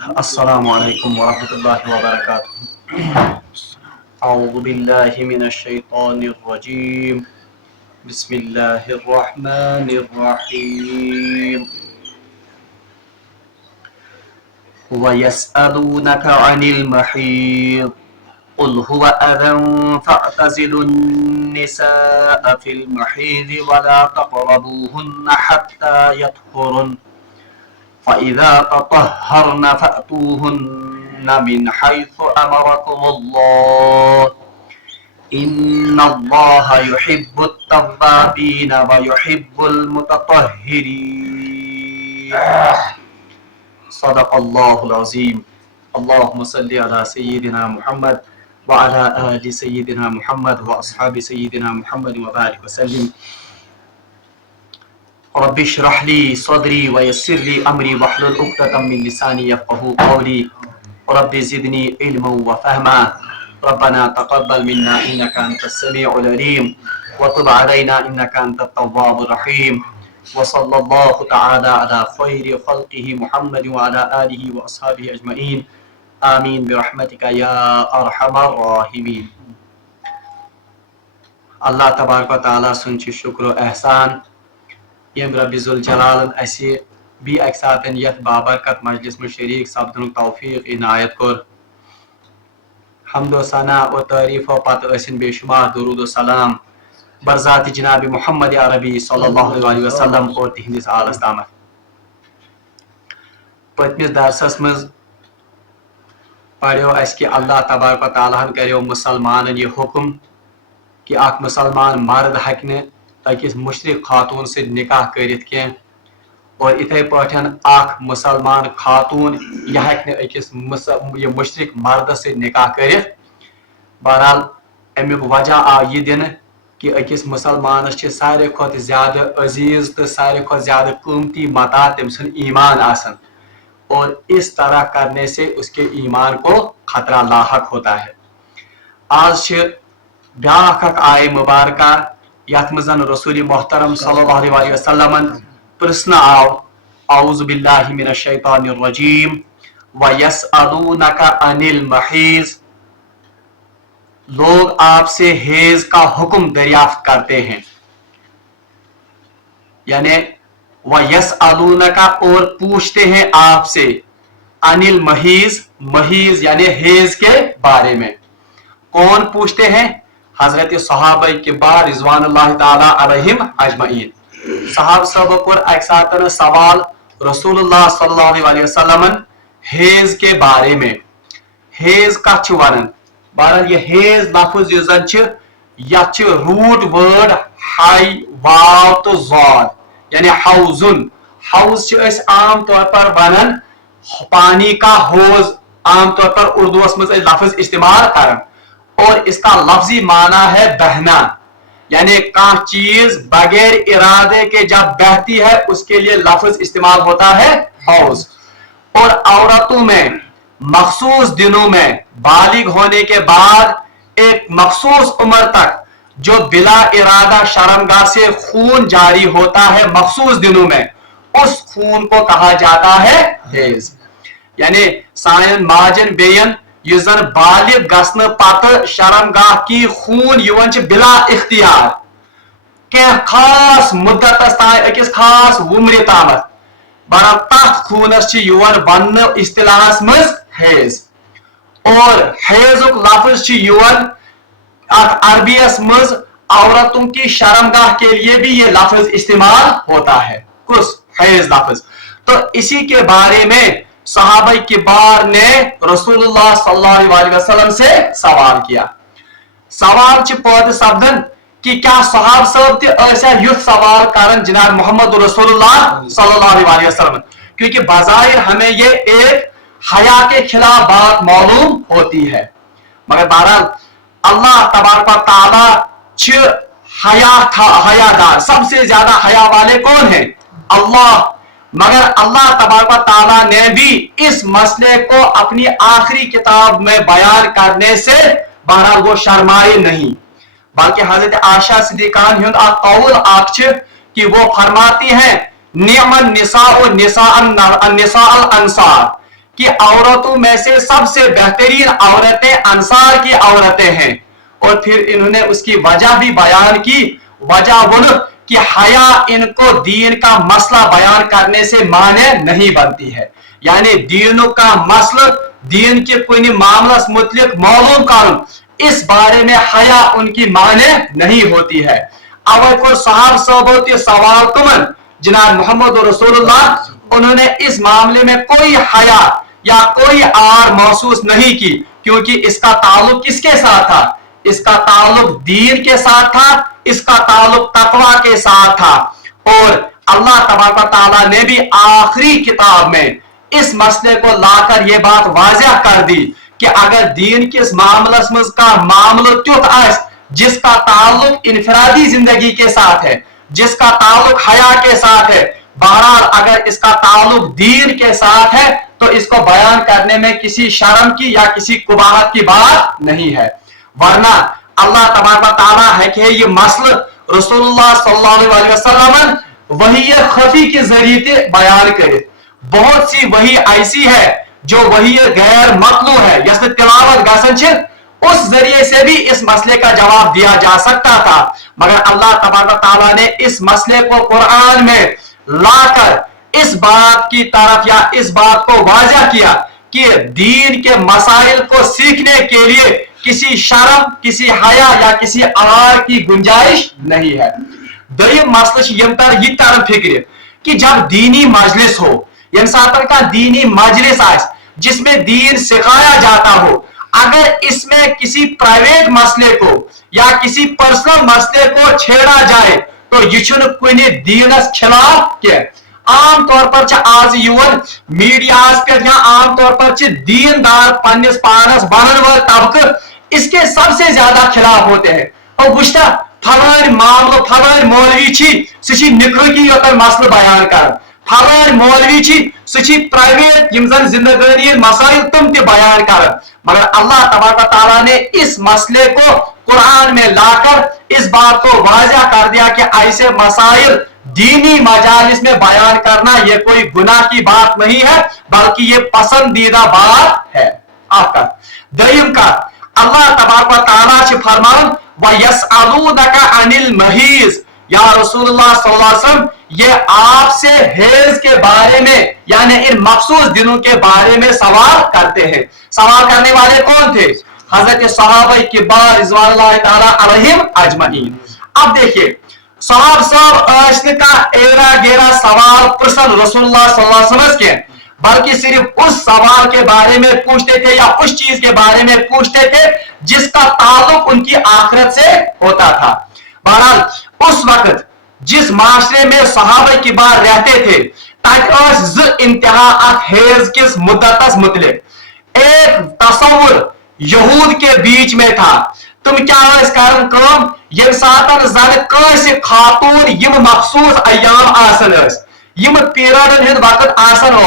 السلام علیکم ورحمۃ اللہ وبرکاتہ۔ اعوذ باللہ من الشیطان الرجیم، بسم اللہ الرحمن الرحیم۔ وَيَسْأَلُونَكَ عَنِ الْمَحِيضِ قُلْ هُوَ أَذًى فَاعْتَزِلُوا النِّسَاءَ فِي الْمَحِيضِ وَلَا تَقْرَبُوهُنَّ حَتَّى يَطْهُرْنَ فَإِذَا تَطَهَّرْنَ فَأْتُوهُنَّ مِنْ حَيْثُ أَمَرَكُمُ اللَّهُ إِنَّ اللَّهَ يُحِبُّ التَّوَّابِينَ وَيُحِبُّ الْمُتَطَهِّرِينَ۔ صدق اللہ العظیم۔ اللہم صلی علی سیدنا محمد وعلی آل سیدنا محمد واصحاب سیدنا محمد وبارک وسلم۔ رب اشرح لي صدري ويسر لي امري واحلل عقدة من لساني يفقهوا قولي رب زدني علما وفهما ربنا تقبل منا انك انت السميع العليم وتب علينا انك انت التواب الرحيم وصلى الله تعالى على خير خلقه محمد وعلى آله واصحابه اجمعين آمين برحمتك يا ارحم الراحمين۔ اللہ تبارک و تعالیٰ سن شکر و احسان یم رب ذوالجلال اسی بی اک ساتن یت بابرکت مجلس میں شریک سپدن توفیق عنایت کور۔ حمد و ثنا و تعریف و پتہ ٲسِن بے شمار درود و سلام برذات جناب محمد عربی صلی اللہ علیہ وسلم اور تہندس آلس تامت۔ پتمس درسس مز پڑھو اس کہ اللہ تبارک و تعالیٰ کریو مسلمانن یہ حکم کہ اخ مسلمان مرد ہیکہ اکس مشرق خاتون سے نکاح کرت کی اور اتھے پاٹھن اخ مسلمان خاتون یہ ہیکہ اکس مشرق مرد سے نکاح کرت۔ بہرحال امیک وجہ آو یہ دن کہ اکس مسلمانس چھ سارے کھت زیادہ عزیز تو سارے کھت زیادہ قیمتی متاع تم سن ایمان آسن، اور اس طرح کرنے سے اس کے ایمان کو خطرہ لاحق ہوتا ہے۔ آج بیاکھ اکھ آئے مبارکہ یت مزن رسول محترم صلی اللہ علیہ وسلم پرسن آو اعوذ باللہ من الشیطان الرجیم وَيَسْأَلُونَكَ عَنِ الْمَحِيضِ، لوگ آپ سے حیض کا حکم دریافت کرتے ہیں، یعنی وَيَسْأَلُونَكَ اور پوچھتے ہیں آپ سے عَنِ الْمَحِيضِ، محیض یعنی حیض کے بارے میں۔ کون پوچھتے ہیں؟ حضرت صحابہ کبار رضوان اللہ تعالی علیہم اجمعین۔ صحابہ صاحب کو ایک ساتھ سوال رسول اللہ صلی اللہ علیہ وسلم حیض کے بارے میں، حیض کا ونن۔ بہرحال یہ حیض لفظ یہ زن یت روٹ ورڈ ہائی واو تو زاد یعنی حوزن۔ حوض عام طور پر ونن پانی کا حوض، عام طور پر اردو مز لفظ استعمال کرن، اور اس کا لفظی معنی ہے بہنا، یعنی کان چیز بغیر ارادے کے جب بہتی ہے اس کے لیے لفظ استعمال ہوتا ہے حوض۔ اور عورتوں میں مخصوص دنوں میں بالغ ہونے کے بعد ایک مخصوص عمر تک جو بلا ارادہ شرمگاہ سے خون جاری ہوتا ہے مخصوص دنوں میں، اس خون کو کہا جاتا ہے حیض۔ یعنی سائن ماجن بین یہ زن بالغ گسن پتہ شرمگاہ کی خون یوان بلا اختیار کہ خاص مدتس تائیں اکس خاص عمر تامت، بہرحال تحت خونس یوان ون اصطلاحس مز حیض۔ اور حیضک لفظ یوان عربیس مز عورتوں کی شرمگاہ کے لیے بھی یہ لفظ استعمال ہوتا ہے، کس حیض لفظ۔ تو اسی کے بارے میں صحابہ کبار نے رسول اللہ صلی اللہ علیہ وسلم سے سوال کیا۔ سوال پود سپدن کہ کیا صحابہ صاحب تیسا یت سوال کرن جناب محمد رسول اللہ صلی اللہ علیہ وسلم، کیونکہ بظاہر ہمیں یہ ایک حیا کے خلاف بات معلوم ہوتی ہے، مگر بہرحال اللہ تبارک و تعالی حیا دار، سب سے زیادہ حیا والے کون ہیں؟ اللہ۔ مگر اللہ تبارک و تعالیٰ نے بھی اس مسئلے کو اپنی آخری کتاب میں بیان کرنے سے بہرحال وہ شرمائے نہیں، بلکہ حضرت عائشہ صدیقان ہند قول آپ کہ وہ فرماتی ہیں نعم النساء النساء الانصار، कि औरतों में से सबसे बेहतरीन औरतें अंसार की औरतें हैं। और फिर इन्होंने उसकी वजह भी बयान की। वजह वो कि हया इनको दीन का मसला बयान करने से माने नहीं बनती है, यानी दीनों का मसला, दीन के कोई मामला मुतलिक मालूम कर, इस बारे में हया उनकी माने नहीं होती है। अवै को साहब साहब सवाल तुमन जनाब मोहम्मद रसूलुल्लाह, उन्होंने इस मामले में कोई हया या कोई आर महसूस नहीं की, क्योंकि इसका ताल्लुक किसके साथ था? इसका ताल्लुक दीन के साथ था, इसका ताल्लुक तकवा के साथ था। और अल्लाह तबारक तआला ने भी आखिरी किताब में इस मसले को लाकर यह बात वाज़ेह कर दी कि अगर दीन के मामले का मामला त्युत आस जिसका ताल्लुक इनफरादी जिंदगी के साथ है, जिसका ताल्लुक हया के साथ है, बहरहाल अगर इसका ताल्लुक दीन के साथ है तो इसको बयान करने में किसी शर्म की या किसी कुबाहत की बात नहीं है। वरना अल्लाह तबारक तआला है कि ये मसला रसूलुल्लाह सल्लल्लाहु अलैहि वसल्लम वही खफी के जरिए बयान करे। बहुत सी वही ऐसी है जो वही गैर मतलू है, जैसे तिलावत गसन, उस जरिए से भी इस मसले का जवाब दिया जा सकता था, मगर अल्लाह तबारक तआला ने इस मसले को कुरान में लाकर इस बात की तरफ या इस बात को वाज़ेह किया कि दीन के मसाइल को सीखने के लिए किसी शर्म, किसी हया या किसी आर की गुंजाइश नहीं है। दोयम मसला यम तर यह तरन फिक्र कि जब दीनी मजलिस हो, यम सातन का दीनी मजलिस आस जिसमें दीन सिखाया जाता हो, अगर इसमें किसी प्राइवेट मसले को या किसी पर्सनल मसले को छेड़ा जाए तो यह कुने दीनस खिलाफ क्या। आम तौर पर आज युवन मीडिया पे या आम तौर पर दीनदार पन्निस पानस बनन वाले तबके इसके सबसे ज्यादा खिलाफ होते हैं। और वुश्ता फलान मामलो फलान मौलवी सही निखी योतन मसल बयान कर, फलान मौलवी सही प्राइवेट यम जिंदगी मसाइल तुम ते बयान कर, मगर अल्लाह तबारक तआला ने इस मसले को कुरान में लाकर इस बात को वाज़ेह कर दिया कि ऐसे मसाइल दीनी मजालिस में बयान करना यह कोई गुनाह की बात नहीं है, बल्कि ये पसंदीदा बात है आपका। दईम का अल्लाह तबारक तआला से फरमान व यसअलूनका अनिल महीज, या रसूलुल्लाह सल्लल्लाहु अलैहि वसल्लम ये आपसे हेज के बारे में यानी इन मखसूस दिनों के बारे में सवाल करते हैं। सवाल करने वाले कौन थे? हजरत सहाबा किबार रिज़वानुल्लाहि तआला अलैहिम अजमईन। अब देखिए सहाब सब का एरा गेरा सवाल प्रश्न रसूलुल्लाह सल्लल्लाहु अलैहि वसल्लम के, बल्कि सिर्फ उस सवाल के बारे में पूछते थे या उस चीज के बारे में पूछते थे जिसका ताल्लुक उनकी आखिरत से होता था। बहरहाल उस वक्त जिस माशरे में सहाबा किबार रहते थे तक इंतहा हेज किस मुद्दतस मुतलिक एक तस्वुर यहूद के बीच में था। तुम क्या करन कम ये सातन जन कस खातून यम मखसूस अयाम आसन यम पीरियडन हिंद वक्त आसन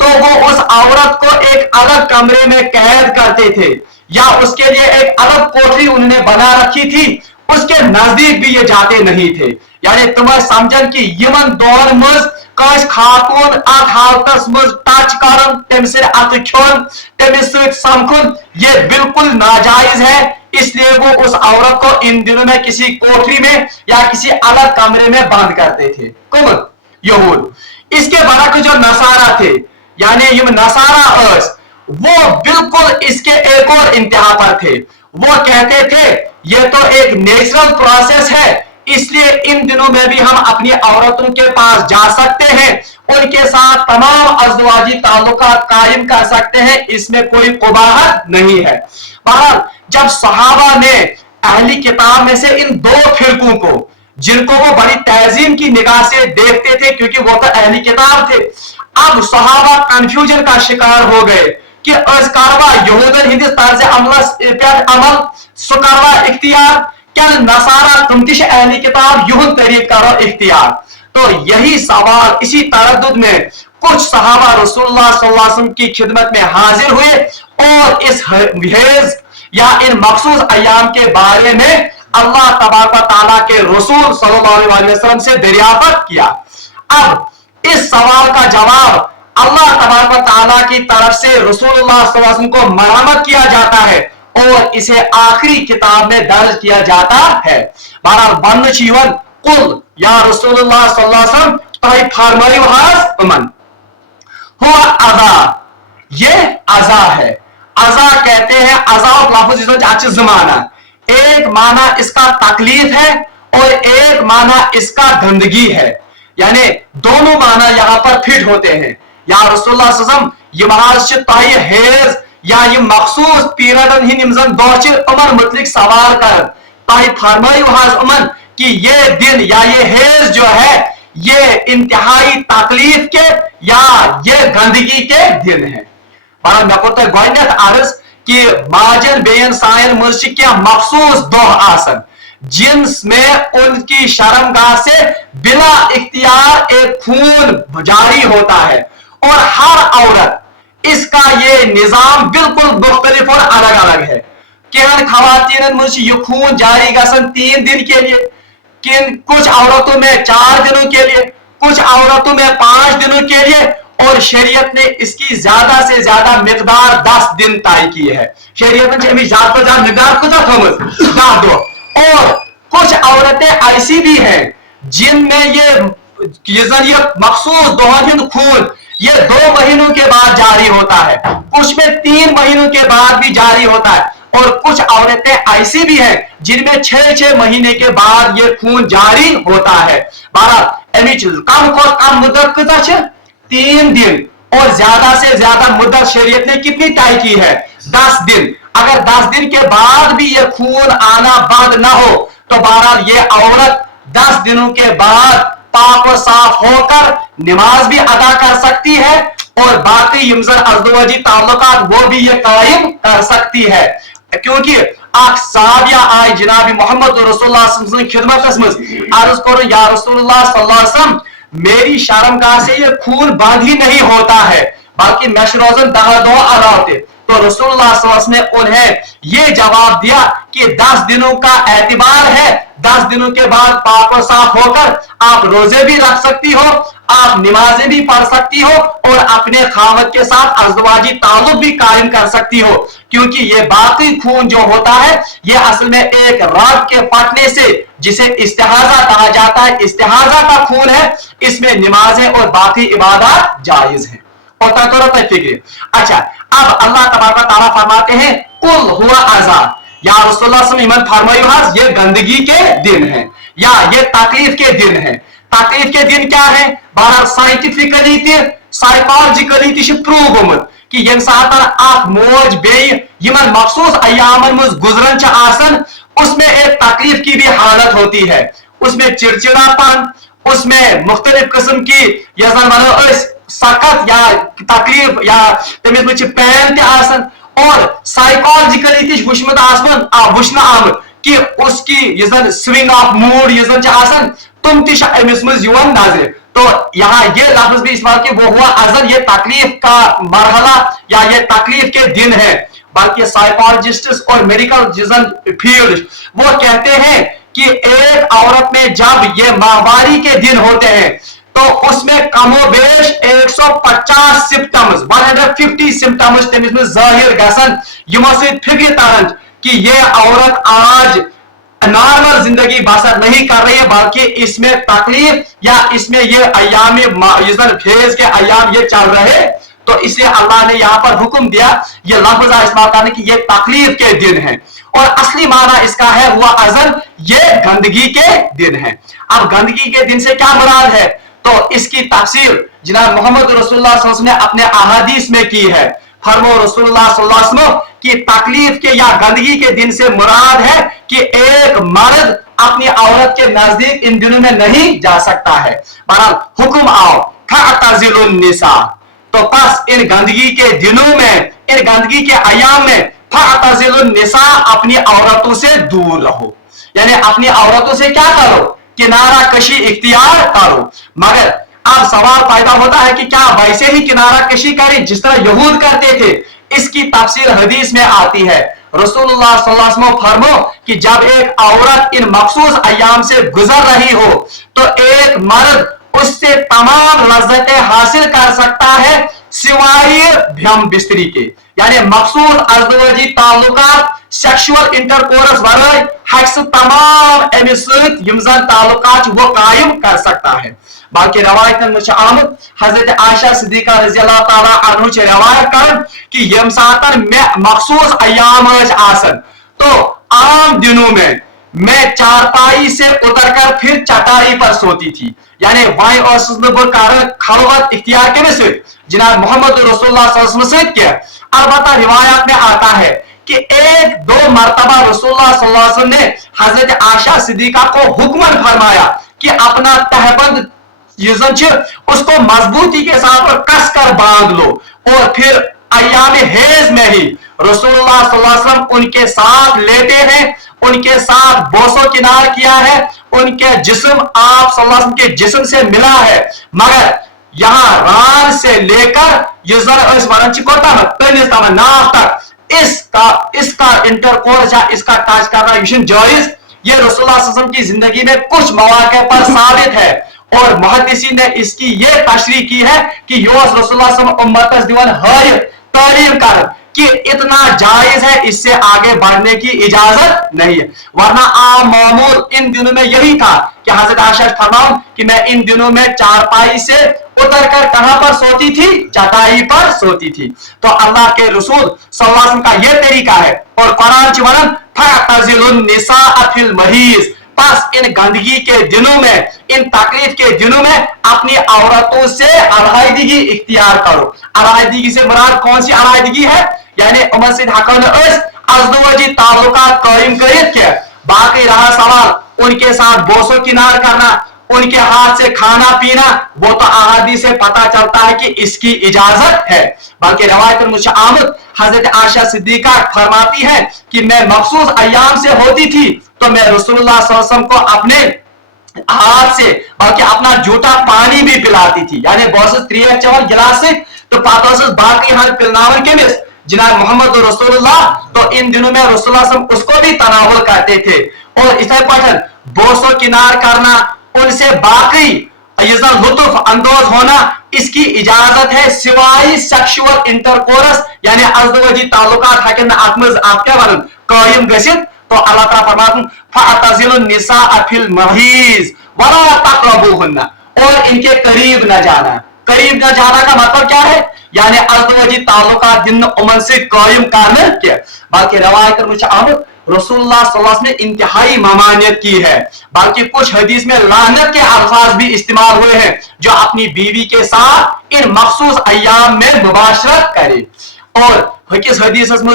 तो वो उस औरत को एक अलग कमरे में कैद करते थे या उसके लिए एक अलग कोठरी उन्होंने बना रखी थी, उसके नजदीक भी ये जाते नहीं थे। यानी तुम्हें समझन कि यमन दौर मज कस खातून अत हालतस मज टच करन तमिस अत खोन तमिस समखुन ये बिल्कुल नाजायज है, इसलिए वो उस औरत को इन दिनों में किसी कोठरी में या किसी अलग कमरे में बंद करते थे। कौन? यहूद। इसके बरक जो नसारा थे यानी ये नसारा वो बिल्कुल इसके एक और इंतहा पर थे। वो कहते थे ये तो एक नेचुरल प्रोसेस है, इसलिए इन दिनों में भी हम अपनी औरतों के पास जा सकते हैं, उनके साथ तमाम अज़वाजी ताल्लुकात कायम कर सकते हैं, इसमें कोई कुबाहत नहीं है। बहरहाल जब सहाबा ने अहली किताब में से इन दो फिरकों को जिनको वो बड़ी तहजीम की निगाह से देखते थे क्योंकि वो तो अहली किताब थे, अब सहाबा कंफ्यूजन का शिकार हो गए कि कारवा यहूदन हिंदिस तर्ज अमल सुकारवा इख्तियार क्या नसारा तुम तिश अहली किताब यूं तरीक करो इख्तियार। तो यही सवाल इसी तरद्दुद में कुछ सहाबा रसूलुल्लाह सल्लल्लाहु अलैहि वसल्लम की खिदमत में हाजिर हुए और इस हेज या इन मखसूस अयाम के बारे में अल्लाह तबारक तआला के रसूल सल्लल्लाहु अलैहि वसल्लम से दरियाफ्त किया। अब इस सवाल का जवाब अल्लाह तबारक व तआला की तरफ से रसूलुल्लाह सल्लल्लाहु अलैहि वसल्लम को मरहमत किया जाता है और इसे आखिरी किताब में दर्ज किया जाता है। बहरहाल बन जीवन कुल या रसूलुल्लाह सल्लल्लाहु अलैहि वसल्लम तय फरमाइयो हाज उमन हुआ अज़ा, ये अज़ा है। अज़ा कहते हैं, अज़ा लफ्ज़ ज़माना, एक माना इसका तकलीफ है और एक माना इसका गंदगी है, यानी दोनों माना यहां पर फिट होते हैं। या रसूलुल्लाह सल्लल्लाहु अलैहि वसल्लम ये महाज तय हेज या ये मखसूस पीरियडन हिंद यम दोह उमन मुतलिक सवाल कर तय फरमाइयो हाज उमन कि ये दिन या ये हेज जो है ये इंतहाई तकलीफ के या ये गंदगी के दिन है। बड़ा मे कोर गोडनेथ अर्ज कि माजन बेन सायन मज क्या मखसूस दोह आसन जिनमें उनकी शर्मगाह से बिला इख्तियार एक खून जारी होता है और हर औरत इसका ये निजाम बिल्कुल मुख्तलिफ और अलग अलग है। किन खवातीन मज ये खून जारी गसन 3 दिन के लिए, किन कुछ औरतों में 4 दिनों के लिए, कुछ औरतों में 5 दिनों के लिए, और शरीयत ने इसकी ज्यादा से ज्यादा मिकदार 10 दिन तय की है। शरीयत ने ज्यादा मिकदार कुछ 10 दो। और कुछ औरतें ऐसी भी हैं जिनमें ये मखसूस दोहन खून ये 2 महीनों के बाद जारी होता है, कुछ में 3 महीनों के बाद भी जारी होता है, और कुछ औरतें ऐसी भी हैं जिनमें 6-6 महीने के बाद ये खून जारी होता है। कम को कम मुद्दत कितना 3 दिन और ज्यादा से ज्यादा मुद्दत शरीयत ने कितनी तय की है 10 दिन। अगर 10 दिन के बाद भी ये खून आना बंद ना हो तो बहरहाल ये औरत 10 दिनों के बाद पाक और साफ होकर नमाज भी अदा कर सकती है और बाकी यमजन अज़दवजी ताल्लुकात वो भी ये कायम कर सकती है। क्योंकि साहबिया आए जनाब मोहम्मद रसूलुल्लाह सल्लल्लाहु अलैहि वसल्लम खिदमत में अर्ज करो या रसूलुल्लाह सल्लल्लाहु अलैहि वसल्लम मेरी शर्मगाह से ये खून बंद ही नहीं होता है बल्कि मैशरोजन दो अलाते। तो रसूलुल्लाह सल्लल्लाहु अलैहि वसल्लम ने उन्हें ये जवाब दिया कि 10 दिनों का एतबार है, 10 दिनों के बाद पाक और साफ होकर आप रोजे भी रख सकती हो, आप नमाजें भी पढ़ सकती हो और अपने खावत के साथ अज़दवाजी ताल्लुक भी कायम कर सकती हो। क्योंकि ये बाकी खून जो होता है ये असल में एक राग के फटने से जिसे इस्तिहाजा कहा जाता है, इस्तिहाजा का खून है, इसमें नमाजें और बाकी इबादत जायज है। और फिक्र अच्छा, अब अल्लाह तबारक व तआला फरमाते हैं कुल हुआ अज़ा, या रसूलुल्लाह सल्लल्लाहु अलैहि वसल्लम फरमाइयो हाज ये गंदगी के दिन है या ये तकलीफ के दिन है। तकलीफ के दिन क्या है? बहरहाल साइंटिफिकली साइकोलॉजिकली प्रूव गोमुत कि ये सात मोज बे मखसूस अयामन मज गुजरन आसन उसमें एक तकलीफ की भी हालत होती है, उसमें चिड़चिड़ापन, उसमें मुख्तलिफ किस्म की सख्त या तकलीफ या तमिस पैन आसन और साइकोलॉजिकली वुचमत वुचना आमत कि उसकी स्विंग ऑफ मूड आसन तुम अमिस मज नजर। तो यहाँ ये लफ्ज भी इस्तेमाल कि वो हुआ अजल, ये तकलीफ का मरहला या ये तकलीफ के दिन है। बल्कि साइकोलॉजिस्ट और मेडिकल फील्ड वो कहते हैं कि एक औरत में जब ये माहवारी के दिन होते हैं तो उसमें कमोबेश 150 सिम्टम्स 150 सिम्टम्स तमिस में जाहिर गसन यमो से फिक्र तरन कि ये औरत आज नॉर्मल जिंदगी बसर नहीं कर रही है बल्कि इसमें तकलीफ या इसमें ये अयाम फेज के अयाम ये चल रहे। तो इसलिए अल्लाह ने यहां पर हुक्म दिया ये लफ्ज इस्तेमाल करने की ये तकलीफ के दिन है और असली माना इसका है हुआ अजल, ये गंदगी के दिन है। अब गंदगी के दिन से क्या मुराद है? तो इसकी तफसीर जनाब मोहम्मद रसूलुल्लाह सल्लल्लाहु अलैहि वसल्लम ने अपने अहादीस में की है। फरमो रसूलुल्लाह सल्लल्लाहु अलैहि वसल्लम कि तकलीफ के या गंदगी के दिन से मुराद है कि एक मर्द अपनी औरत के नजदीक इन दिनों में नहीं जा सकता है। बहरहाल हुक्म आओ फअतज़िलुन निसा, तो बस इन गंदगी के दिनों में, इन गंदगी के अयाम में फअतज़िलुन निसा अपनी औरतों से दूर रहो, यानी अपनी औरतों से क्या करो? किनारा कशी इख्तियार करो। मगर अब सवाल पैदा होता है कि क्या वैसे ही किनारा कशी करें जिस तरह यहूद करते थे? इसकी तफसीर हदीस में आती है। रसूलुल्लाह सल्लल्लाहु अलैहि वसल्लम फरमो कि जब एक औरत इन मखसूस अयाम से गुजर रही हो तो एक मर्द उससे तमाम लज्जतें हासिल कर सकता है सिवाय भ्यम बिस्तरी के। यानी मखसूस अजदवजी ताल्लुकात सेक्सुअल इंटरकोर्स वराय हक तमाम अमिस ताल्लुकात वो कायम कर सकता है। बाकी रवायतन में आमद हजरत आयशा सिद्दीका रज़ियल्लाहु ताला अन्हा रवायत कर कि यम सातन में मखसूस अयाम आसन तो आम दिनों में मैं चारपाई से उतरकर फिर चटाई पर सोती थी। यानी वह खलवत इख्तियार के जनाब मोहम्मद रसूलुल्लाह से किया। अलबत्ता रिवायत में आता है कि एक दो मरतबा रसूलुल्लाह सल्लल्लाहु अलैहि वसल्लम ने हजरत आयशा सिद्दीका को हुक्मन फरमाया कि अपना तहबंद उसको मजबूती के साथ और कस कर बांध लो, और फिर अय्याम हेज में ही रसूलुल्लाह सल्लल्लाहु अलैहि वसल्लम उनके साथ लेटे हैं, उनके साथ बोसो किनार किया है, उनके जिस्म आप सल्लल्लाहु अलैहि वसल्लम के जिस्म से मिला है, मगर यहां रान से लेकर नाफ तक इसका इंटरकोर्स या इसका टच करना जायज ये रसूलुल्लाह सल्लल्लाहु अलैहि वसल्लम की जिंदगी में कुछ मौके पर साबित है। और मुहद्दिसीन ने इसकी यह तशरीह की है कि योस रसूलुल्लाह सल्लल्लाहु अलैहि वसल्लम उम्मत दिवन है तालीम कर कि इतना जायज है, इससे आगे बढ़ने की इजाजत नहीं है। वरना आम मामूल इन दिनों में यही था कि हजरत आयशा फरमाऊं कि मैं इन दिनों में चारपाई से उतरकर कहां पर सोती थी, चटाई पर सोती थी। तो अल्लाह के रसूल सल्लल्लाहु अलैहि वसल्लम का यह तरीका है। और कुरान च वनन फअतज़िलुन निसा फिल महीज, बस इन गंदगी के दिनों में, इन तकलीफ के दिनों में अपनी औरतों से अलहदगी इख्तियार करो। अलहदगी से मुराद कौन सी अलहदगी है? यानी उमर से अजदवजी ताल्लुकात कायम करित के बाकी रहा सवाल उनके साथ बोसो किनार करना, उनके हाथ से खाना पीना, वो तो अहादी से पता चलता है कि इसकी इजाजत है। बल्कि रवायत मुझे आमद हजरत आयशा सिद्दीका फरमाती है कि मैं मखसूस अय्याम से होती थी तो मैं रसूलुल्लाह सल्लल्लाहु अलैहि वसल्लम को अपने हाथ से बल्कि अपना जूठा पानी भी पिलाती थी। यानी बहुत त्रिया चवल गिलास से तो पातोस बाकी हाथ पिलनावन के मिस जनाब मोहम्मद रसूलुल्लाह, तो इन दिनों में रसूलुल्लाह उसको भी तनावुल करते थे। और इसे पठन बोसो किनार करना, उनसे बाकी लुत्फ अंदोज होना, इसकी इजाजत है सिवाय सेक्सुअल इंटरकोर्स यानी अजदवजी ताल्लुकात हकन आत्मज आप क्या वन कायम गसित। तो अल्लाह ताला फरमाते फअतज़िलुन निसा फिल महीज वला तक़रबूहुन्ना, और इनके करीब न जाना। करीब न जाना का मतलब क्या है? यानी अजदवजी ताल्लुकात जिन उमर से कायम करने के। बाकी रवायत में आमद रसूलुल्लाह सल्लल्लाहु अलैहि वसल्लम ने इंतहाई ममानियत की है। बाकी कुछ हदीस में लानत के अल्फाज भी इस्तेमाल हुए हैं जो अपनी बीवी के साथ इन मखसूस अय्याम में मुबाशरत करे। और इस हदीस में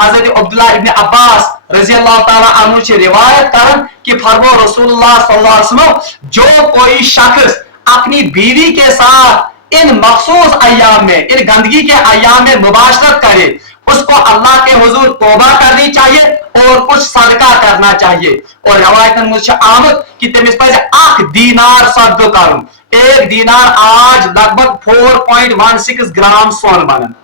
हजरत अब्दुल्लाह इब्न अब्बास रज़ियल्लाहु ताला अन्हु से रिवायत कर कि फरमो रसूलुल्लाह सल्लल्लाहु अलैहि वसल्लम जो कोई शख्स अपनी बीवी के साथ इन मखसूस अय्याम में, इन गंदगी के अय्याम में मुबाशरत करे, उसको अल्लाह के हुजूर तौबा करनी चाहिए और कुछ सदका करना चाहिए। और रवायत मुझे आमद कि तमिस पे अख दीनार सदका करूं। एक दीनार आज लगभग 4.16 ग्राम सोन बनन।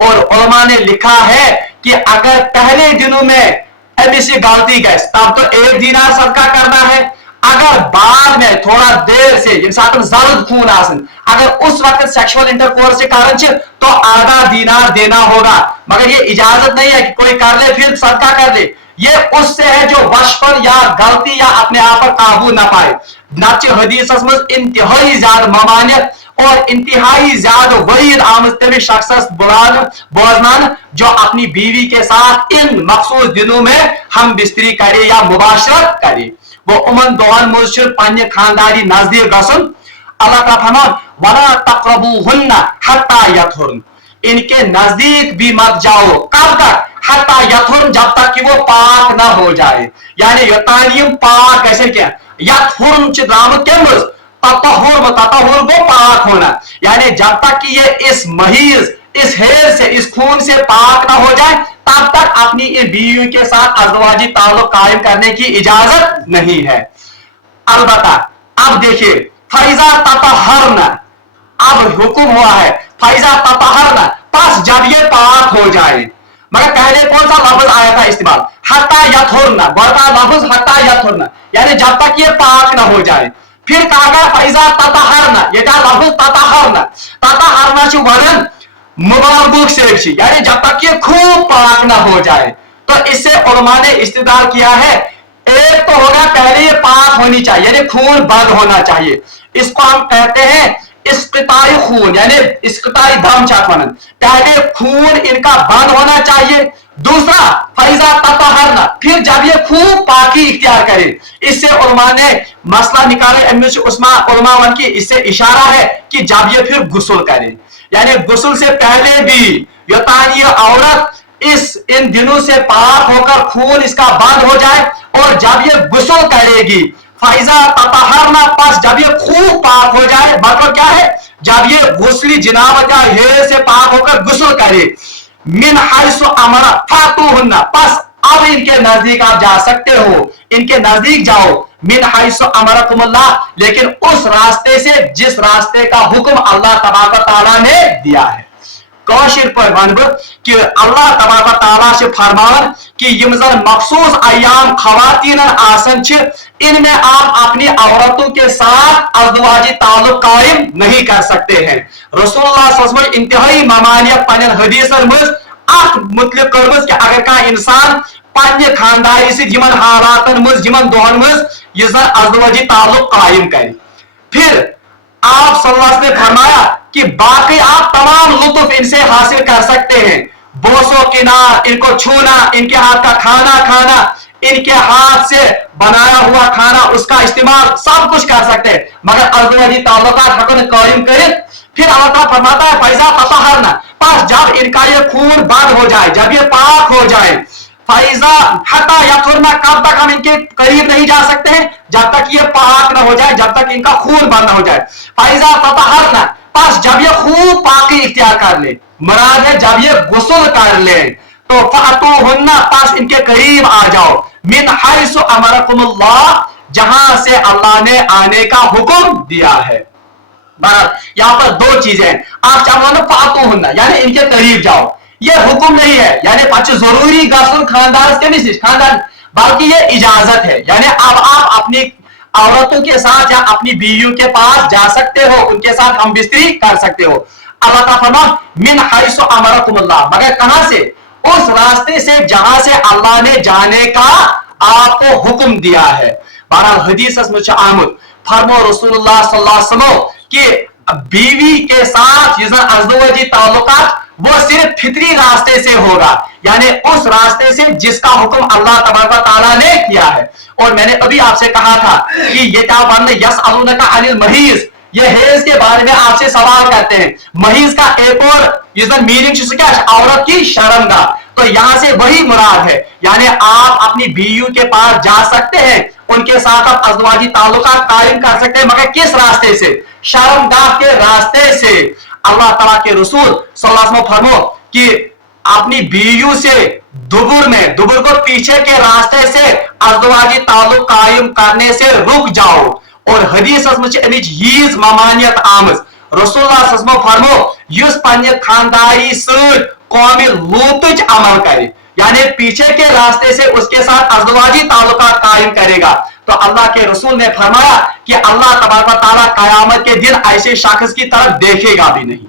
और उलमा ने लिखा है कि अगर पहले दिनों में अमिस गलती गए तब तो एक दीनार सदका करना है। अगर बाद में थोड़ा देर से जल्द खून आसन, अगर उस वक्त सेक्सुअल इंटरकोर्स के कारण तो आधा दीनार देना होगा। मगर ये इजाजत नहीं है कि कोई कर ले फिर सदका कर ले। ये उससे है जो वश पर या गलती या अपने आप पर काबू ना पाए। नच हदीस इंतहाई ज्यादा ममानियत और इंतहाई ज्यादा वहीद आमद तमिस शख्स बोजनान जो अपनी बीवी के साथ इन मखसूस दिनों में हम बिस्तरी करे या मुबाशरत करे। वो उमन दोहन मुझे पन्ने खानदारी नजदीक गसन। अल्लाह का फरमान वला तक़रबूहुन्ना हत्ता यतहुर्न, इनके नजदीक भी मत जाओ। कब तक? हत्ता यतहुर्न, जब तक कि वो पाक ना हो जाए। यानी यतानियम पाक कैसे क्या यतहुर्न चिद्रामत के मुझ ततहुर वो पाक होना। यानी जब तक कि ये इस महीज, इस हेर से, इस खून से पाक ना हो जाए तब तक अपनी इन बीवियों के साथ अज़दवाजी ताल्लुक कायम करने की इजाजत नहीं है। अलबत्ता अब देखिए फैजा ततहरना, अब हुक्म हुआ है फैजा ततहरना, बस जब ये पाक हो जाए। मगर पहले कौन सा लफ्ज आया था इस्तेमाल? हत्ता यतहुरना, बड़का लफ्ज हत्ता यतहुरना, यानी जब तक ये पाक ना हो जाए। फिर कहा गया फैजा ततहरना, ये क्या लफ्ज ततहरना, ततहरना से वरन मुबारक से, यानी जब तक ये खूब पाक ना हो जाए। तो इससे उलमा ने इस्तेदाल किया है, एक तो होगा पहले ये पाक होनी चाहिए, यानी खून बंद होना चाहिए, इसको हम कहते हैं इस्क़ताई खून, यानी इस्क़ताई दम चाकवन, पहले खून इनका बंद होना चाहिए। दूसरा फैजा ततहरना, फिर जब ये खूब पाकी इख्तियार करे। इससे उलमा ने मसला निकाले, इनमें से उलमा की इससे इशारा है कि जब ये फिर गुस्ल करे, यानी गुस्ल से पहले भी ये औरत इन दिनों से पाक होकर खून इसका बंद हो जाए, और जब ये गुस्ल करेगी फैजा ततहरना, पास जब ये खूब पाक हो जाए, मतलब क्या है, जब ये गुस्ली जनाबत या हेज से पाक होकर गुस्ल करे, मिन हाइसु अमरा फातूहुन्ना, बस अब इनके नजदीक आप जा सकते हो, इनके नजदीक जाओ, मिन हाइसु अमरकुमुल्लाह, लेकिन उस रास्ते से जिस रास्ते का हुक्म अल्लाह तबारक व तआला ने दिया है। कौशिर पर वन कि अल्लाह तबारक व तआला से फरमान कि यम जन मखसूस अयाम खवातीन आसन छ, इनमें आप अपनी औरतों के साथ अज़वाजी ताल्लुक कायम नहीं कर सकते हैं। रसूलुल्लाह सल्लल्लाहु अलैहि वसल्लम इंतहाई मामानियत पन हदीसन मज अख मुतलिक करमस कि अगर का इंसान पन्ने खानदारी से जिमन हालातन मज जिमन दोहन मज ये जन अज़वाजी ताल्लुक कायम करे, फिर आप सल्लल्लाहु अलैहि वसल्लम ने फरमाया कि बाकी आप तमाम लुत्फ इनसे हासिल कर सकते हैं, बोसो किनार, इनको छूना, इनके हाथ का खाना खाना, इनके हाथ से बनाया हुआ खाना उसका इस्तेमाल सब कुछ कर सकते हैं, मगर अज़वाजी ताल्लुकात हक़न कायम करे। फिर अल्लाह ताला फरमाता है फैजा ततहरना, बस जब इनका ये खून बंद हो जाए, जब ये पाक हो जाए, फैजा हता यथुरना, कब तक हम इनके करीब नहीं जा सकते हैं, जब तक ये पाक न हो जाए, जब तक इनका खून बंद न हो जाए। फैजा ततहरना, बस जब ये खूब पाकी इख्तियार कर ले, मुराद है जब ये गुस्ल कर ले, तो फातूहुन्ना, पास इनके करीब आ जाओ, मिन हाइसु अमरकुमुल्लाह, जहां से अल्लाह ने आने का हुक्म दिया है। यहां पर दो चीजें हैं, आप चाहो फातूहुन्ना यानी इनके करीब जाओ, ये हुक्म नहीं है, यानी अच्छा जरूरी गस्ल खानदान के नहीं खानदान, बल्कि ये इजाजत है, यानी अब आप अपनी औरतों के साथ या अपनी बीवियों के पास जा सकते हो, उनके साथ हम बिस्तरी कर सकते हो। अल्लाह ताला फरमाता मिन हाइसु अमरकुमुल्लाह, मगर कहां से, उस रास्ते से जहां से अल्लाह ने जाने का आपको हुक्म दिया है। बहरहाल हदीस में आमद फरमो रसूलुल्लाह सल्लल्लाहु अलैहि वसल्लम कि बीवी के साथ अज़वाजी ताल्लुकात वो सिर्फ फितरी रास्ते से होगा, यानी उस रास्ते से जिसका हुक्म अल्लाह तबारक व तआला ने किया है। और मैंने अभी आपसे कहा था कि ये क्या बंदे यसअलूनका अनिल महीज, ये हेज के बारे में आपसे सवाल करते हैं। महीज का एक और मीनिंग क्या है, औरत की शर्मगाह, तो यहां से वही मुराद है, यानी आप अपनी बीवियों के पास जा सकते हैं, उनके साथ आप अज़वाजी ताल्लुकात कायम कर सकते हैं, मगर किस रास्ते से, शर्मगाह के रास्ते से। अल्लाह ताला के रसूल सल्लल्लाहु अलैहि वसल्लम फरमाओ कि अपनी बीवियों से दुबर को पीछे के रास्ते से अज़वाजी ताल्लुक कायम करने से रुक जाओ। और हदीस यीज मामानियत आमज रसूलुल्लाह सल्लल्लाहु अलैहि वसल्लम फरमाओ युस पन्ने खानदारी सट कौमी लूतज अमल करे, यानी पीछे के रास्ते से उसके साथ अज़वाजी ताल्लुकात कायम करेगा, तो अल्लाह के रसूल ने फरमाया कि अल्लाह तबारक व तआला कयामत के दिन ऐसे शख्स की तरफ देखेगा भी नहीं,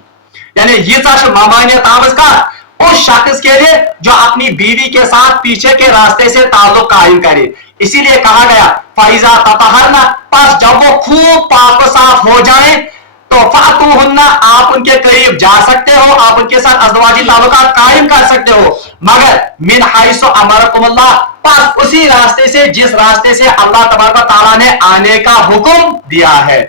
यानी ये मामानियत आमज का उस शख्स के लिए जो अपनी बीवी के साथ पीछे के रास्ते से ताल्लुक कायम करे। इसीलिए कहा गया फैजा ततहरना, पास जब वो खूब पाक साफ हो जाए तो फातूहुन्ना, आप उनके करीब जा सकते हो, आप उनके साथ अज़वाजी ताल्लुकात कायम कर सकते हो, मगर मिन हाइसु अमरकुमुल्लाह, पास उसी रास्ते से जिस रास्ते से अल्लाह तबारक व तआला ने आने का हुक्म दिया है।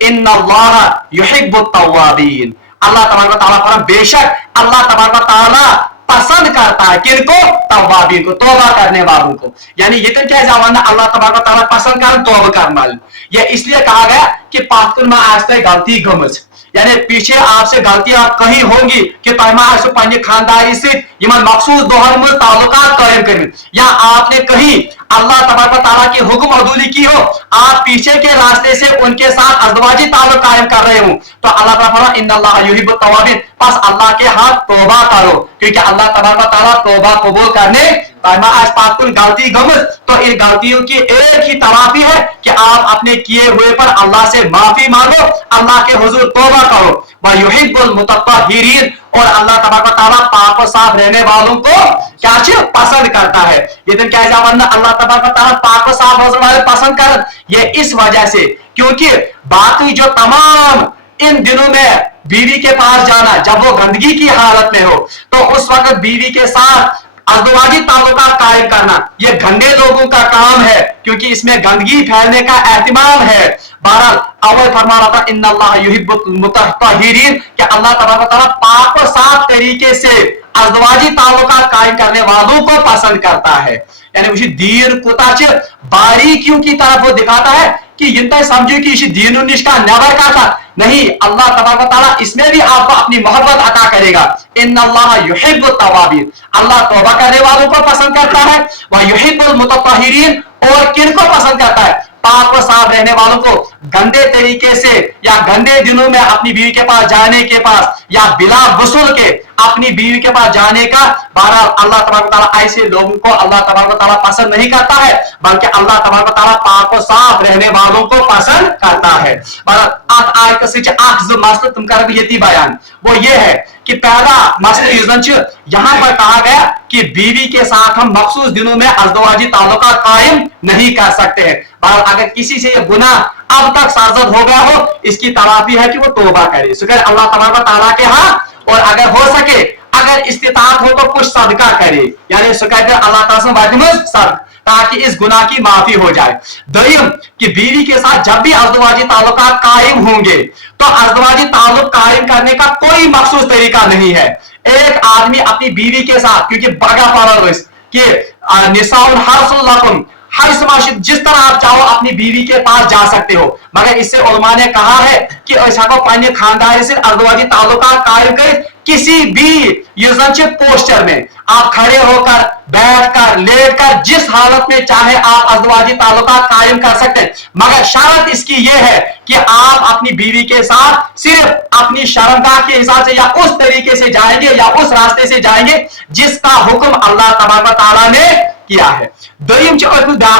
इन्नल्लाह युहिब्बुत तव्वाबीन, अल्लाह तबारक व तआला फरमाता बेशक अल्लाह तबारक व तआला पसंद करता है किनको, तव्वाबीन को, तौबा करने वालों को। यानी ये तो क्या जवान अल्लाह तबारक व तआला पसंद कर तौबा करने वाले, ये इसलिए कहा गया कि पातुन में आज तक गलती गमज, यानी पीछे आपसे गलती आप कहीं होंगी कि तमा पानी खानदारी से इमन मखसूस दोहर में ताल्लुकात कायम करें, या आपने कहीं अल्लाह तबारक व तआला की हुक्म अदूली की हो, आप पीछे के रास्ते से उनके साथ अज़वाजी ताल्लुक कायम कर रहे हो, तो अल्लाह ताला फरमाता इन्नल्लाह युहिब्बुत तव्वाबीन, बस अल्लाह के हाथ तौबा करो, क्योंकि अल्लाह तबारक व तआला तौबा कबूल करने पाक कुन गलती गमज, तो इन गलतियों की एक ही तवाफी है कि आप अपने किए हुए पर अल्लाह से माफी मांगो, अल्लाह के हुजूर तौबा करो। व युहिब्बुल मुतत्तहिरीन, और अल्लाह तबारक व तआला पाक और साफ रहने वालों को क्या पसंद करता है। ये दिन क्या वरना अल्लाह तबारक व तआला पाक और साफ होने वाले पसंद कर, ये इस वजह से क्योंकि बाकी जो तमाम इन दिनों में बीवी के पास जाना, जब वो गंदगी की हालत में हो, तो उस वक्त बीवी के साथ अज़दवाजी ताल्लुकात कायम करना ये गंदे लोगों का काम है, क्योंकि इसमें गंदगी फैलने का एहतिमाल है। बहरहाल अव्वल फरमा रहा था इन्नल्लाह युहिब्बुल मुतत्तहिरीन, कि अल्लाह तबारक व तआला पाक और साफ तरीके से अज़दवाजी ताल्लुकात कायम करने वालों को पसंद करता है। यानी उसी दीन कुछ बारीकियों की तरफ वो दिखाता है कि इनका समझो कि इसी दीन निष्ठा नेवर का था, नहीं, अल्लाह तबारक व तआला इसमें भी आपको अपनी मोहब्बत अता करेगा। इन्नल्लाह युहिब्बुत तवाबीन, अल्लाह तौबा करने वालों को पसंद करता है। व युहिब्बुल मुतत्तहिरीन, और किन को पसंद करता है? पाक व साफ रहने वालों को। गंदे तरीके से या गंदे दिनों में अपनी बीवी के पास जाने के पास या बिला वसूल के अपनी बीवी के पास जाने का, बहरहाल अल्लाह तबारक व तआला ऐसे लोगों को अल्लाह तबारक व तआला पसंद नहीं करता है, बल्कि अल्लाह तबारक व तआला पाक व साफ रहने वालों को पसंद करता है। मसला तुम कर यती बयान वो ये है कि पहला मसला यहाँ पर कहा गया कि बीवी के साथ हम मखसूस दिनों में अज़दवाजी ताल्लुकात कायम नहीं कर सकते हैं। अगर किसी से ये गुनाह अब तक साजद हो गया हो, इसकी तलाफी है कि वो तौबा करे, शुक्र अल्लाह तबारक व तआला के हाँ, और अगर हो सके, अगर इस्तिताअत हो तो कुछ सदका करे, यानी शुक्र अल्लाह ताला से ताकि इस गुनाह की माफी हो जाए। दईम कि बीवी के साथ जब भी अज़दवाजी ताल्लुकात कायम होंगे, तो अज़दवाजी ताल्लुक कायम करने का कोई मखसूस तरीका नहीं है। एक आदमी अपनी बीवी के साथ, क्योंकि बगा पड़ा कि निसाउन हर्सुल लकुम, हर समाशिद जिस तरह आप चाहो अपनी बीवी के पास जा सकते हो, मगर इससे उलमा ने कहा है कि ऐसा को पानी खानदारी से अज़दवाजी ताल्लुकात कायम करे किसी भी पोस्टर में, आप खड़े होकर, बैठकर, लेटकर, जिस हालत में चाहे आप अज़दवाजी ताल्लुकात कायम कर सकते हैं, मगर शर्त इसकी यह है कि आप अपनी बीवी के साथ सिर्फ अपनी शर्मगाह के हिसाब से या उस तरीके से जाएंगे या उस रास्ते से जाएंगे जिसका हुक्म अल्लाह तबारक व तआला ने किया है। दोयम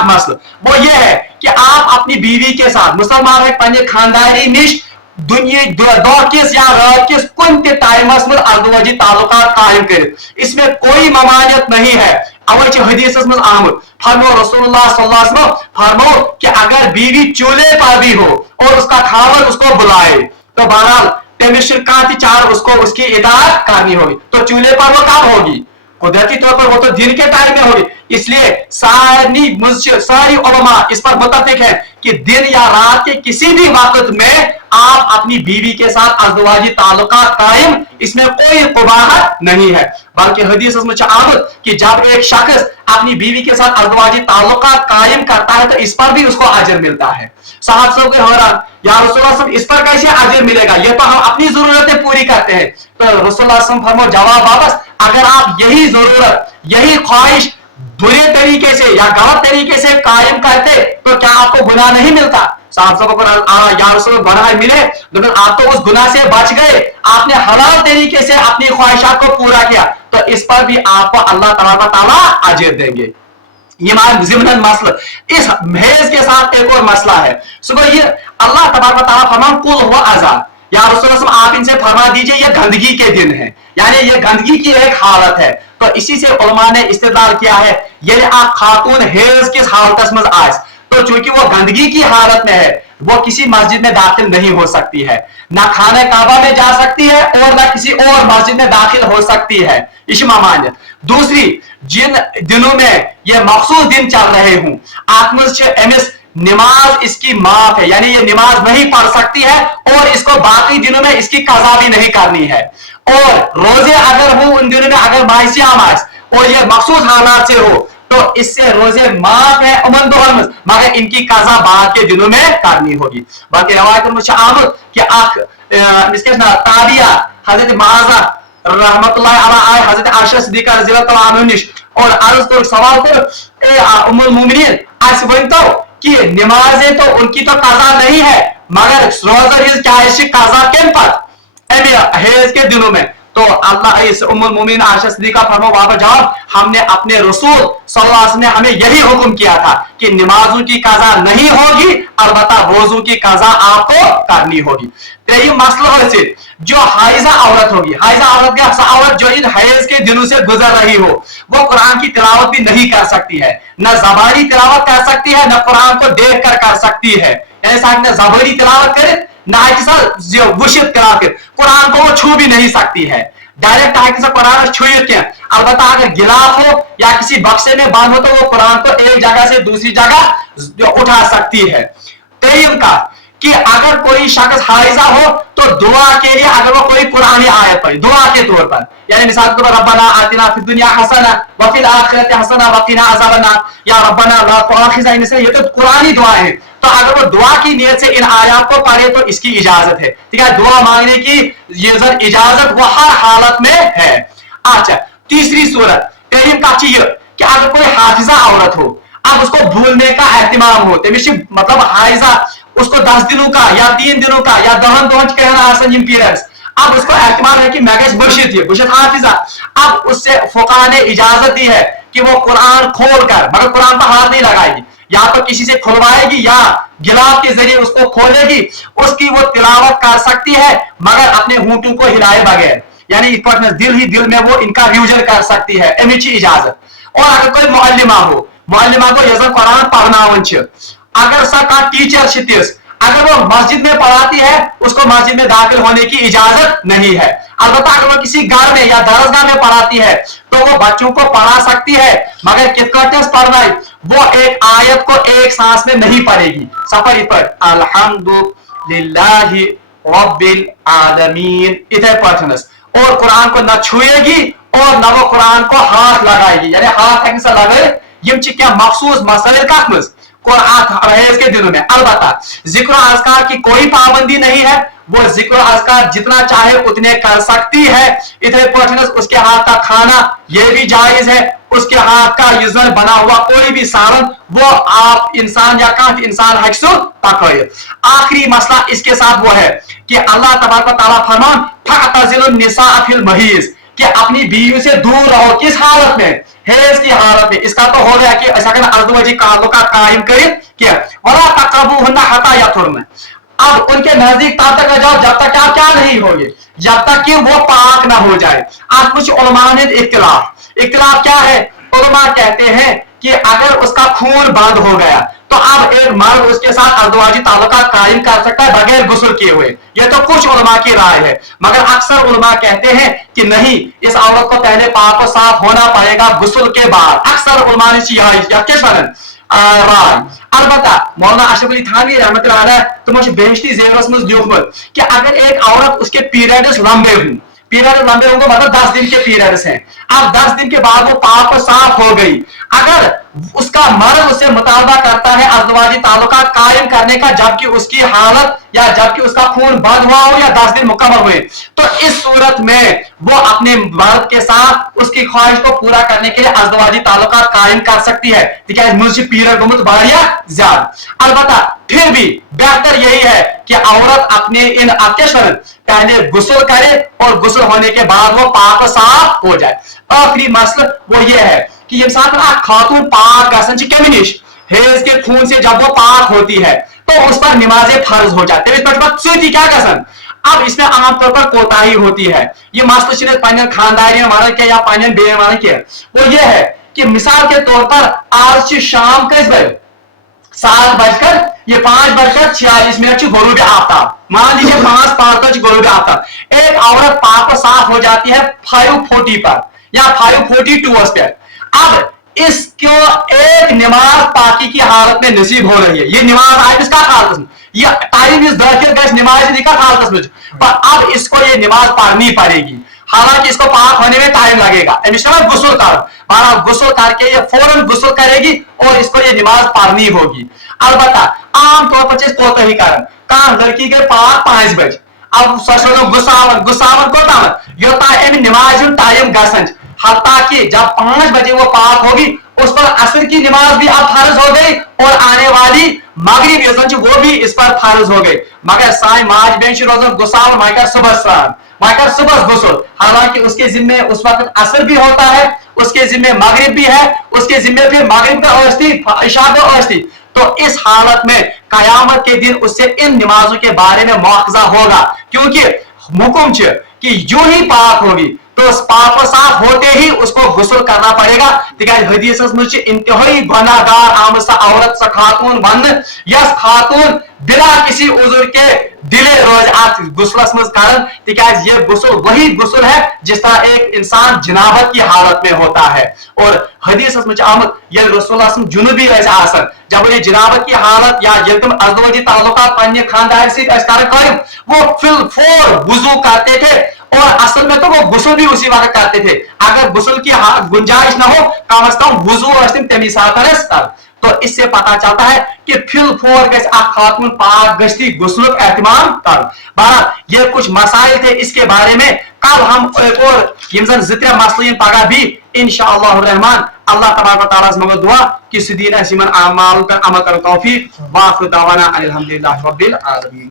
मसला वो ये है कि आप अपनी बीवी के साथ मुसलमान है खानदारी निश दुनिया दौर किस या रात किस कुन टाइमस में अज़दवाजी ताल्लुकात कायम कर, इसमें कोई ममानियत नहीं है। अवच हदीस में आमद फरमो रसूलुल्लाह सल्लल्लाहु अलैहि वसल्लम फरमो कि अगर बीवी चूल्हे पर भी हो और उसका खावत उसको बुलाए, तो बहरहाल तेमिश चार उसको उसकी इताअत करनी होगी। तो चूल्हे पर वो कब होगी? कुदरती तौर पर वो तो दिन के टाइम में होगी। इसलिए सारी उलमा इस पर मुत्तफिक है कि दिन या रात के किसी भी वक्त में आप अपनी बीवी के साथ अज़दवाजी ताल्लुकात कायम, इसमें कोई कुबाहत नहीं है। बल्कि हदीस में आमद कि जब एक शख्स अपनी बीवी के साथ अज़दवाजी ताल्लुकात कायम करता है, तो इस पर भी उसको अजर मिलता है। सहाबा के हैरान, या रसूलुल्लाह इस पर कैसे अजर मिलेगा, ये तो हम अपनी जरूरतें पूरी करते हैं। तो रसूलुल्लाह फरमाया जवाब वापस, अगर आप यही जरूरत, यही ख्वाहिश बुरे तरीके से या गलत तरीके से कायम करते, तो क्या आपको गुनाह नहीं मिलता? गुनाह मिले, लेकिन आप तो उस गुनाह से बच गए, आपने हलाल तरीके से अपनी ख्वाहिशात को पूरा किया, तो इस पर भी आपको अल्लाह तबारक व तआला अजर देंगे। ये मसला, इस हेज के साथ एक और मसला है। सुबह ये अल्लाह तबारक व तआला फरमान कुल हुआ अज़ा, या रसूलुल्लाह आप इनसे फरमा दीजिए ये गंदगी के दिन है, यानी ये गंदगी की एक हालत है। तो इसी से उलमा ने इस्तेदलाल किया है, ये आप खातून हेज किस हालत में आज, तो चूंकि वो गंदगी की हालत में है, वो किसी मस्जिद में दाखिल नहीं हो सकती है, ना खाने काबा में जा सकती है और ना किसी और मस्जिद में दाखिल हो सकती है। इश्मा मान्य। दूसरी, जिन दिनों में ये मखसूस दिन चल रहे हूं, आत्मस नमाज इसकी माफ है, यानी ये नमाज नहीं पढ़ सकती है और इसको बाकी दिनों में इसकी कज़ा भी नहीं करनी है। और रोजे अगर हो उन दिनों में, अगर मासियाम और ये मखसूस हालात से हो, तो इससे रोजे माफ है मगर इनकी कज़ा बाद के दिनों में करनी होगी। बाकी रवायत में आमद कि ताबिया हजरत माजा रहमतुल्लाह अलैहा हजरत आयशा सिद्दीक़ा रज़ियल्लाहु अन्हा निश और अर्ज कर सवाल कर ए उम्मुल मोमिनीन आज वंतो कि नमाजें तो उनकी तो कज़ा नहीं है, मगर रोजा क्या है कज़ा किन पर हेज के दिनों में, तो अल्लाह इस उम्मुल मोमिनीन आयशा सिद्दीका फरमा वापस जवाब, हमने अपने रसूल सल्लल्लाहु अलैहि वसल्लम ने हमें यही हुक्म किया था कि नमाजों की कज़ा नहीं होगी, अलबत्ता रोजों की कज़ा आपको करनी होगी। तो ये मसला है जो हाइजा औरत होगी, हाइजा औरत क्या, औरत जो इन हैज के दिनों से गुजर रही हो, वो कुरान की तिलावत भी नहीं कर सकती है, न ज़बानी तिलावत कर सकती है, न कुरान को देख कर सकती है। ऐसा न ज़बानी तिलावत करे ना वुशित तिलावत, कुरान को वो छू भी नहीं सकती है, डायरेक्ट आके से कुरान छू क्या। अलबत्ता अगर गिलाफ हो या किसी बक्से में बंद हो तो वो कुरान को एक जगह से दूसरी जगह उठा सकती है। तेईम का कि अगर कोई शख्स हाइजा हो तो दुआ के लिए अगर वो कोई कुरानी आयत पढ़े दुआ के तौर पर, यानी मिसाल के तौर पर रब्बना आतिना फिद दुनिया हसना व फिल आखिरति हसना व क़िना अज़ाबन्नार या रब्बना ला तुआखिज़ना इन, ये तो कुरानी दुआ है। तो अगर वो दुआ की नियत से इन आयात को पढ़े तो इसकी इजाजत है, ठीक है, दुआ मांगने की ये इजाजत वो हर हालत में है। अच्छा, तीसरी सूरत तेईम का चाहिए कि अगर कोई हाफिजा औरत हो, अब उसको भूलने का एहतिमाम हो, मतलब हाइजा उसको 10 दिनों का या 3 दिनों का या दहन दोहन कहना आसान इन पीरियड्स, अब उसको एहतिमाल है कि मैं बशित हाफिजा, अब उससे फुक़हा ने इजाजत दी है कि वो कुरान खोल कर, मगर कुरान पर हाथ नहीं लगाएगी, या तो किसी से खुलवाएगी या गिलाफ के जरिए उसको खोलेगी, उसकी वो तिलावत कर सकती है मगर अपने होंठों को हिलाए बगैर, यानी दिल ही दिल में वो इनका रिविजन कर सकती है, एमिची इजाजत। और अगर कोई मुअल्लिमा हो, मुअल्लिमा को यजन कुरान पढ़नावन छ, अगर सा का टीचर शितिस, अगर वो मस्जिद में पढ़ाती है उसको मस्जिद में दाखिल होने की इजाजत नहीं है। अलबत्ता अगर वो किसी घर में या दरसगाह में पढ़ाती है तो वो बच्चों को पढ़ा सकती है, मगर कितकटस पढ़ना वो एक आयत को एक सांस में नहीं पढ़ेगी। सफर पर अल्हम्दुलिल्लाहि रब्बिल आलमीन इधर पढ़नस, और कुरान को न छुएगी और न वो कुरान को हाथ लगाएगी, यानी हाथ तक से लगे यम क्या मखसूस मसले कत मज कुरान के दिनों में। अलबत्ता जिक्र अज़कार की कोई पाबंदी नहीं है, वो जिक्र अज़कार जितना चाहे उतने कर सकती है। इधर पहुंचने उसके हाथ का खाना ये भी जायज है, उसके हाथ का युजन बना हुआ कोई भी सालन वो आप इंसान या काफी इंसान हक्सु पकड़े। आखिरी मसला इसके साथ वो है कि अल्लाह तबारक व तआला फरमान फअतज़िलुन निसा फिल महीज़, कि अपनी बीवी से दूर रहो, किस हालत में, हेज की हालत में। इसका तो हो गया कि ऐसा कहना अर्दवजी ताल्लुकात कायम करे क्या, वला तक़रबूहुन्ना हत्ता यतहुरन, अब उनके नजदीक तब तक जाओ जब तक आप क्या नहीं होगे, जब तक कि वो पाक ना हो जाए। आज कुछ उलमा ने इख्तिलाफ क्या है, उलमा कहते हैं कि अगर उसका खून बंद हो गया तो अब एक मर्द उसके साथ अर्दवाजी ताल्लुकात कायम कर सकता है बगैर गुस्ल किए हुए। ये तो कुछ उलमा की राय है, मगर अक्सर उलमा कहते हैं कि नहीं, इस औरत को पहले पाक और साफ होना पड़ेगा गुस्ल के बाद। अक्सर उलमा ने राय। अलबत्ता मौलाना अशरफ अली थानवी रहमतुल्लाह अलैह तो बेहश्ती ज़ेवरस में दियोगमत कि अगर एक औरत उसके पीरियड्स लंबे होंगे मतलब 10 दिन के पीरियड्स हैं, अब 10 दिन के बाद वो पाक और साफ हो गई, अगर उसका मर्द उससे मुतालबा करता है अज़दवाजी ताल्लुकात कायम करने का जबकि उसकी हालत या जबकि उसका खून बंद हुआ हो या 10 दिन मुकम्मल हुए, तो इस सूरत में वो अपने मर्द के साथ उसकी ख्वाहिश को पूरा करने के लिए अज़दवाजी ताल्लुकात कायम कर सकती है, ठीक है, मुझे पीरियड गुमत बढ़िया ज्यादा। अलबत्ता फिर भी बेहतर यही है कि औरत अपने इन अकेशन पहले गुस्ल करे और गुस्ल होने के बाद वो पाक साफ हो जाए। आखिरी मसला वो ये है कि ये खातून पाक कमिश हेज के खून से जब वो पाक होती है तो उस पर नमाजें फर्ज हो जाते हैं। क्या कसन अब इसमें आमतौर पर कोताही होती है, ये मसला पन्न खानदारी माना क्या या पन्न बे माना क्या, वो ये है कि मिसाल के तौर पर आज शाम कस बजे 7:05 गुरूब आफ्ताब, मान लीजिए 5:05 गुरूब आफ्ताब, एक औरत पाक साफ हो जाती है 5:40 पर या 5:42 पर। अब इसको एक नमाज पाकी की हालत में नसीब हो रही है, ये नमाज आए इसका हालत में, ये टाइम इस दाखिल गैस नमाज निका हालत में, पर अब इसको ये नमाज पढ़नी पड़ेगी, हालांकि इसको पाक होने में टाइम लगेगा। गुस्ल गुस्ल करके ये फौरन गुस्ल करेगी और इसको ये नमाज पढ़नी होगी। अलबत्ता आमतौर पर कोताही कारण कहां लड़की के पाक 5 बजे, अब गुस्सावन कोतावन योता एम नमाज टाइम गसन, हत्ता कि जब 5 बजे वो पाक होगी उस पर असर की नमाज भी अब फर्ज हो गई और आने वाली मगरिब वो भी इस पर फर्ज हो गई। मगर साई माज बेंच रोजन गुस्सावन माइका सुबह वह कर सुबह गुस्ल, हालांकि उसके जिम्मे उस वक्त असर भी होता है, उसके जिम्मे मगरिब भी है, उसके जिम्मे फिर मगरिब का औस्ती इशा का औस्ती। तो इस हालत में कयामत के दिन उससे इन नमाजों के बारे में मुआवजा होगा, क्योंकि हुकुम कि जो ही पाक होगी तो उस पाक साफ होते ही उसको गुस्ल करना पड़ेगा। तिकाज हदीस मज इंतहाई गुनाहगार आम सा औरत सा खातून बन यस खातून बिना किसी उजुर के दिले रोज आप गुस्लस मज करन, तिकाज ये गुस्ल वही गुस्ल है जिस तरह एक इंसान जनाबत की हालत में होता है। और हदीस मज आमद ये रसूलुल्लाह जुनूबी आसन, जब ये जनाबत की हालत या ये तुम अज़दवजी ताल्लुकात पन्ने खानदार से कर वो फिल फोर वुजू करते थे, और असल में तो वो गुस्ल भी उसी वक्त करते थे। अगर गुस्ल की गुंजाइश ना हो, कम से कम वुजू तमी साथ। तो इससे पता चलता है कि फिल फोर गस खातून पाक गश्ती गुस्लुक एहतमाम कर। बहरहाल ये कुछ मसाइल थे, इसके बारे में कल हम एक और जित्र मसलिन पगह भी इंशाअल्लाह रहमान अल्लाह तबारक व तआला से मगो दुआ कि सुदीन असिमन अमाल पर अमल कर तौफीक। वाखिर दावाना अनिल हम्दुलिल्लाहि रब्बिल आलमीन।